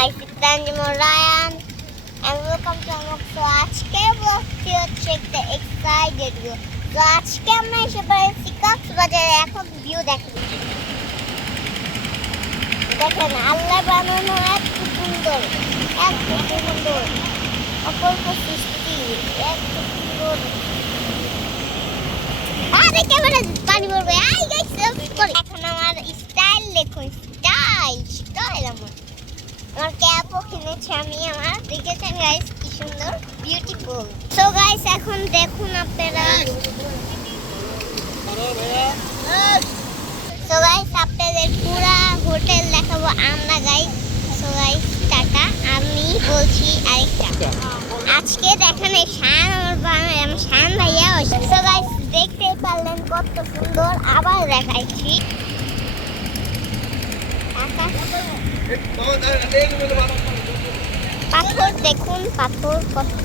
my Tanjimo Ryan and welcome to our so আজকে ব্লগটি হচ্ছে একটা এক্সাইটেড ভিউ। তো আজকে আমরা এসে পড়েছি কক্সবাজারে, এখন ভিউ দেখেন। দেখেন আল্লাহ বানানো এত সুন্দর, অপূর্ব সৃষ্টি, এত সুন্দর। আরে ক্যামেরা পানি পড়বে। আই গাইস এখন আমার স্টাইল দেখুন, স্টাইল আমার ক্যাপও কিনেছি আমি। আমার দেখেছেন গাইস কি সুন্দর, বিউটিফুল। সো গাইস এখন দেখুন আপনারা, সো গাইস আপনাদের পুরা হোটেল দেখাবো আমরা গাইস। সো গাইস টাটা, আমি বলছি আরেকটা। আজকে দেখেন এই শান ভাইয়া। সো গাইস দেখতে পারলেন কত সুন্দর, আবার দেখাইছি পাথর, দেখুন পাথর কত।